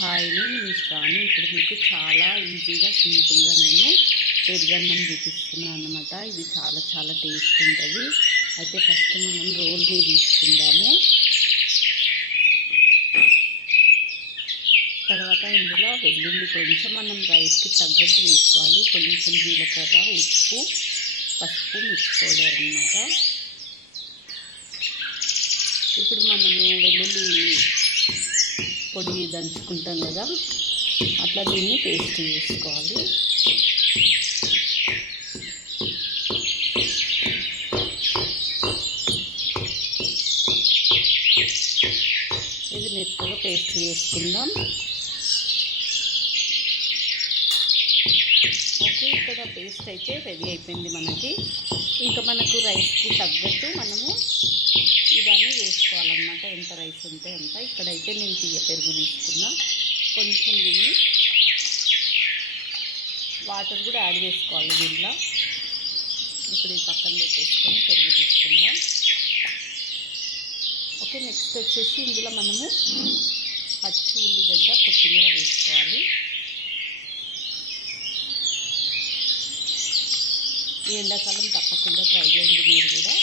Hi, నేను మిశ్రాని. ఇప్పుడు మీకు చాలా ఈజీగా సింపుల్గా నేను పెరుగన్నం చూపిస్తున్నాను అనమాట. ఇది చాలా చాలా టేస్ట్ ఉంటుంది. అయితే ఫస్ట్ మనం రోల్ని తీసుకుందాము. తర్వాత ఇందులో వెల్లుల్లి కొంచెం మనం రైస్కి తగ్గట్టు వేసుకోవాలి. కొంచెం జీలకర్ర, ఉప్పు, పసుపు, మిక్స్ పౌడర్ అన్నమాట. ఇప్పుడు మనము వెల్లుల్లి పొడి దంచుకుంటాం కదా, అట్లా దీన్ని పేస్ట్ చేసుకోవాలి. ఇది మెత్తగా పేస్ట్ చేసుకుందాం. ఓకే, ఇక్కడ పేస్ట్ అయితే రెడీ అయిపోయింది మనకి. ఇంకా మనకు రైస్కి తగ్గట్టు మనము ఇవన్నీ వేసుకోవాలన్నమాట. ఎంత రైస్ ఉంటే అంత. ఇక్కడైతే నేను తీయ పెరుగు తీసుకున్నా. కొంచెం దీన్ని వాటర్ కూడా యాడ్ చేసుకోవాలి దీంట్లో. ఇప్పుడు ఈ పక్కన పెట్టేసుకొని పెరుగు తీసుకుందాం. ఓకే, నెక్స్ట్ వచ్చేసి ఇందులో మనము పచ్చి ఉల్లిగడ్డ, కొత్తిమీర వేసుకోవాలి. ఈ ఎండాకాలం తప్పకుండా ట్రై చేయండి మీరు కూడా.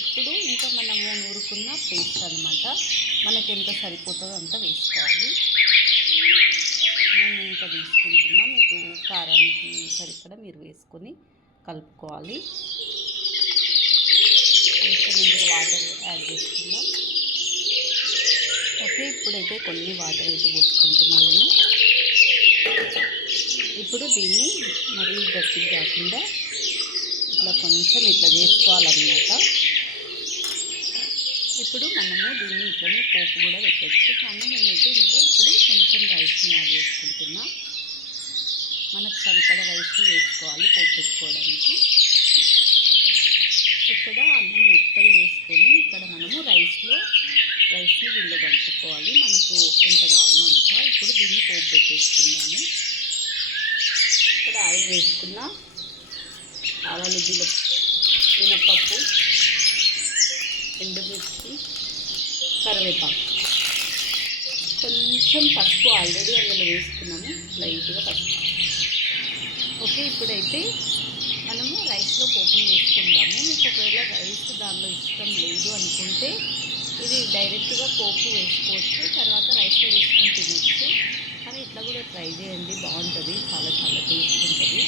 ఇప్పుడు ఇంకా మనము నూరుకున్న పేస్ట్ అనమాట, మనకి ఎంత సరిపోతుందో అంత వేసుకోవాలి. నేను ఇంకా తీసుకుంటున్నా, మీకు కారానికి సరిపడా మీరు వేసుకొని కలుపుకోవాలి. కొంచెం ఇందులో వాటర్ యాడ్ చేసుకుందాం. ఓకే, ఇప్పుడైతే కొన్ని వాటర్ అయితే పోసుకుంటున్నాను నేను. ఇప్పుడు దీన్ని మరీ గట్టిగా కాకుండా ఇట్లా కొంచెం ఇట్లా చేసుకోవాలన్నమాట. ఇప్పుడు మనము దీన్ని ఇట్లనే పోపు కూడా పెట్టచ్చు, కానీ నేనైతే ఇంట్లో ఇప్పుడు కొంచెం రైస్ని యాడ్ చేసుకుంటున్నా. మనకు సరిపడా రైస్ని వేసుకోవాలి పోపు పెట్టుకోవడానికి. ఇక్కడ అన్నం మెత్తగా చేసుకొని ఇక్కడ మనము రైస్ని దీనిలో కలుపుకోవాలి. మనకు ఎంత కావాలో అంత. ఇప్పుడు దీన్ని పోపు పెట్టేసుకున్నాము. ఇక్కడ ఆయిల్ వేసుకున్న ఆవాలు, మినపప్పు, ఎండుమిర్చి, కరివేపాకు, కొంచెం పసుపు ఆల్రెడీ అందులో వేసుకున్నాము, లైట్గా పసుపు. ఓకే, ఇప్పుడైతే మనము రైస్లో పోపుని వేసుకుందాము. మీకు ఒకవేళ రైస్ దానిలో ఇష్టం లేదు అనుకుంటే ఇది డైరెక్ట్గా పోపు వేసుకోవచ్చు, తర్వాత రైస్లో వేసుకొని తినచ్చు. కానీ ఇట్లా కూడా ట్రై చేయండి, బాగుంటుంది, చాలా చాలా టేస్ట్ ఉంటుంది.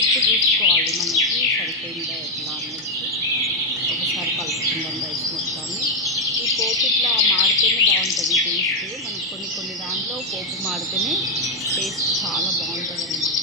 ఉప్పు చూసుకోవాలి మనకి సరిపోయిందా ఎట్లా అనేది. ఒకసారి కలుపుకుందాం రైస్ మొత్తాన్ని. ఈ పోపు ఇట్లా మాడితేనే బాగుంటుంది టేస్ట్. మనకు కొన్ని దాంట్లో పోపు మాడితేనే టేస్ట్ చాలా బాగుంటుంది అన్నమాట.